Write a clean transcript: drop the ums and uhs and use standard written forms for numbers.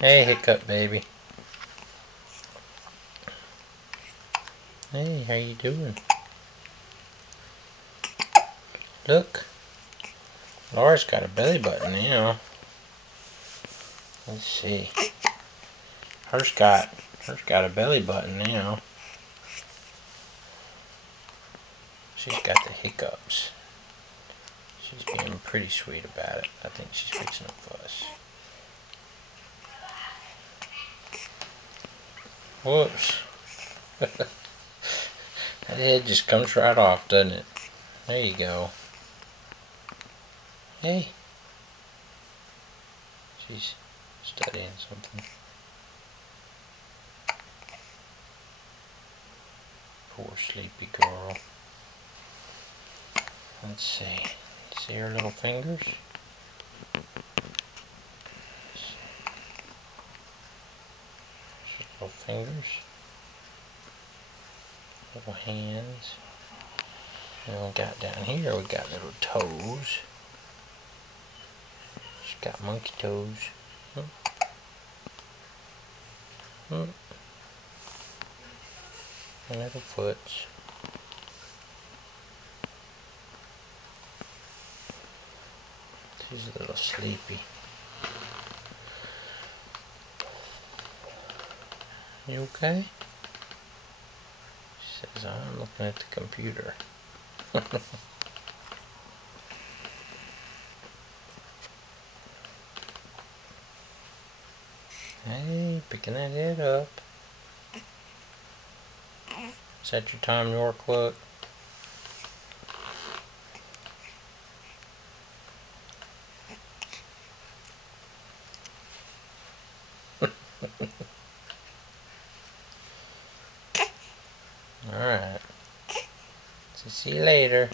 Hey, Hiccup baby. Hey, how you doing? Look, Laura's got a belly button now. Let's see. Hers got a belly button now. She's got the hiccups. She's being pretty sweet about it. I think she's fixing a fuss. Whoops. That head just comes right off, doesn't it? There you go. Hey. She's studying something. Poor sleepy girl. Let's see. See her little fingers? Little fingers. Little hands. And we got down here, we got little toes. She's got monkey toes. And little foots. She's a little sleepy. You okay? She says, I'm looking at the computer. Hey, picking that head up. Is that your Tom York look? Alright. So see you later.